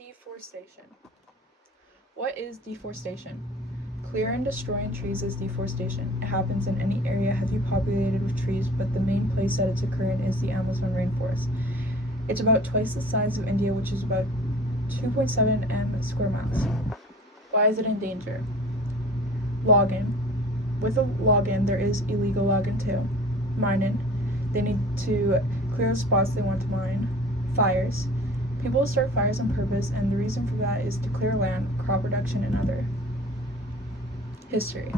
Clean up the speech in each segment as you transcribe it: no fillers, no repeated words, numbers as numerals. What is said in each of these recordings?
Deforestation. What is deforestation? Clearing and destroying trees is deforestation. It happens in any area heavily populated with trees, but the main place that it's occurring is the Amazon rainforest. It's about twice the size of India, which is about 2.7 m square miles. Why is it in danger? Logging. With a logging, there is illegal logging too. Mining. They need to clear the spots they want to mine. Fires. People start fires on purpose, and the reason for that is to clear land, crop production, and other. History.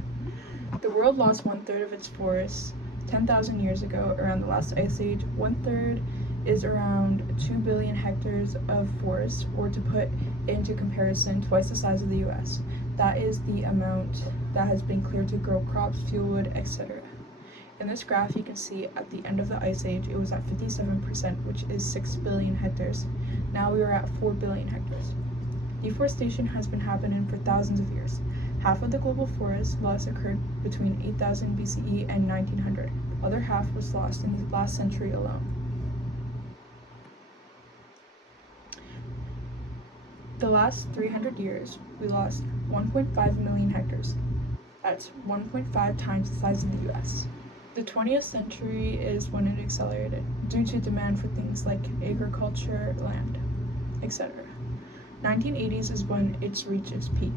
The world lost 1/3 of its forests 10,000 years ago around the last ice age. 1/3 is around 2 billion hectares of forest, or to put into comparison, twice the size of the US. That is the amount that has been cleared to grow crops, fuel wood, etc. In this graph, you can see at the end of the ice age, it was at 57%, which is 6 billion hectares. Now we are at 4 billion hectares. Deforestation has been happening for thousands of years. Half of the global forest loss occurred between 8000 BCE and 1900. The other half was lost in the last century alone. The last 300 years, we lost 1.5 million hectares. That's 1.5 times the size of the US. The 20th century is when it accelerated, due to demand for things like agriculture, land, etc. 1980s is when it reaches peak.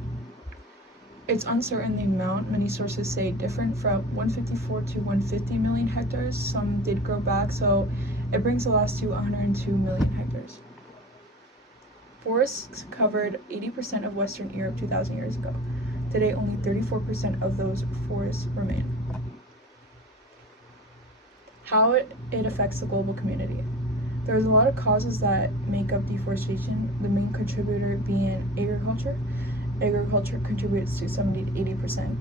It's uncertain the amount, many sources say different, from 154 to 150 million hectares. Some did grow back, so it brings the loss to 102 million hectares. Forests covered 80% of Western Europe 2,000 years ago. Today, only 34% of those forests remain. How it affects the global community. There's a lot of causes that make up deforestation, the main contributor being agriculture. Agriculture contributes to 70 to 80%.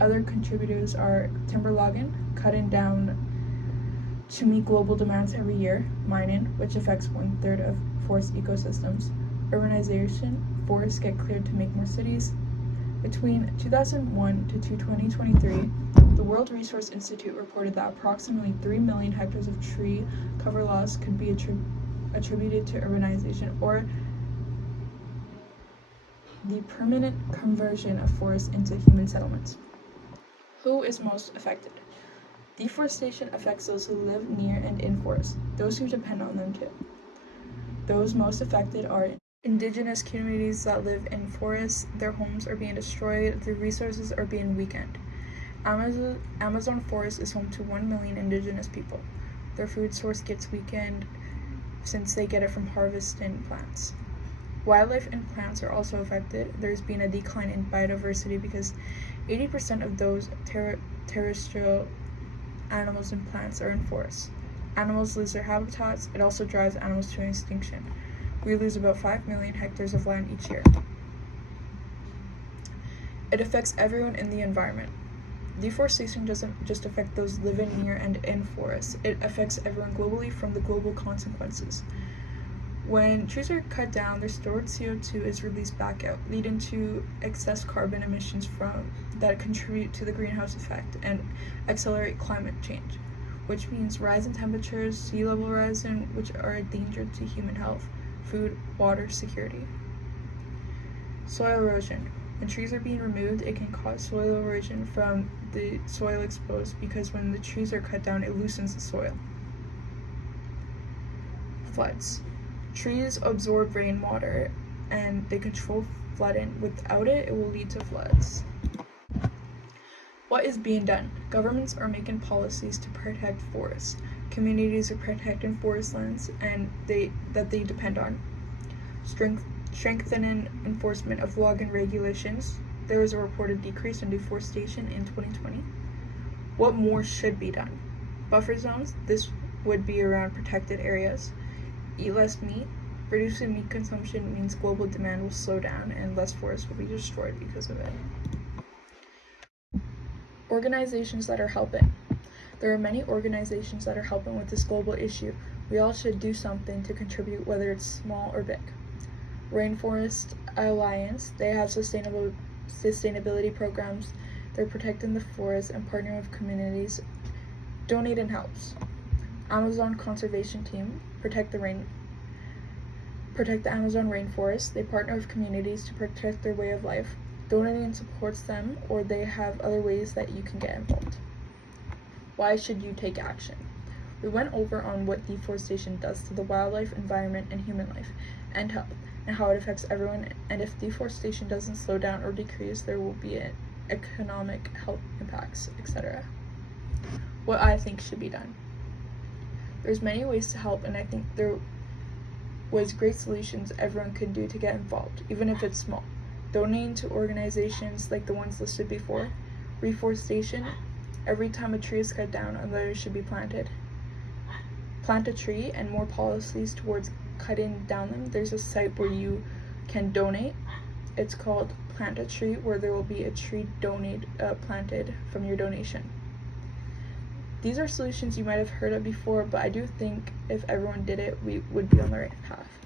Other contributors are timber logging, cutting down to meet global demands every year, mining, which affects 1/3 of forest ecosystems, urbanization, forests get cleared to make more cities. Between 2001 to 2023, the World Resource Institute reported that approximately 3 million hectares of tree cover loss could be attributed to urbanization or the permanent conversion of forests into human settlements. Who is most affected? Deforestation affects those who live near and in forests, those who depend on them too. Those most affected are indigenous communities that live in forests. Their homes are being destroyed, their resources are being weakened. Amazon forest is home to 1 million indigenous people. Their food source gets weakened since they get it from harvesting plants. Wildlife and plants are also affected. There's been a decline in biodiversity because 80% of those terrestrial animals and plants are in forests. Animals lose their habitats. It also drives animals to extinction. We lose about 5 million hectares of land each year. It affects everyone in the environment. Deforestation doesn't just affect those living near and in forests. It affects everyone globally from the global consequences. When trees are cut down, their stored CO2 is released back out, leading to excess carbon emissions that contribute to the greenhouse effect and accelerate climate change, which means rise in temperatures, sea level rising, which are a danger to human health, food, water security. Soil erosion. When trees are being removed, it can cause soil erosion from the soil exposed because when the trees are cut down, it loosens the soil. Floods. Trees absorb rainwater and they control flooding. Without it, it will lead to floods. What is being done? Governments are making policies to protect forests. Communities are protecting forest lands and that they depend on. Strengthening enforcement of logging regulations. There was a reported decrease in deforestation in 2020. What more should be done? Buffer zones. This would be around protected areas. Eat less meat. Reducing meat consumption means global demand will slow down and less forests will be destroyed because of it. Organizations that are helping. There are many organizations that are helping with this global issue. We all should do something to contribute, whether it's small or big. Rainforest Alliance, they have sustainability programs. They're protecting the forest and partnering with communities. Donating helps. Amazon Conservation Team, protect protect the Amazon rainforest. They partner with communities to protect their way of life. Donating supports them, or they have other ways that you can get involved. Why should you take action? We went over on what deforestation does to the wildlife, environment, and human life and health, and how it affects everyone, and if deforestation doesn't slow down or decrease, there will be economic, health impacts, etc. What I think should be done. There's many ways to help, and I think there was great solutions everyone could do to get involved, even if it's small. Donating to organizations like the ones listed before. Reforestation. Every time a tree is cut down, another should be planted. Plant a tree, and more policies towards cutting down them. There's a site where you can donate. It's called Plant a Tree, where there will be a tree planted from your donation. These are solutions you might have heard of before, but I do think if everyone did it, we would be on the right path.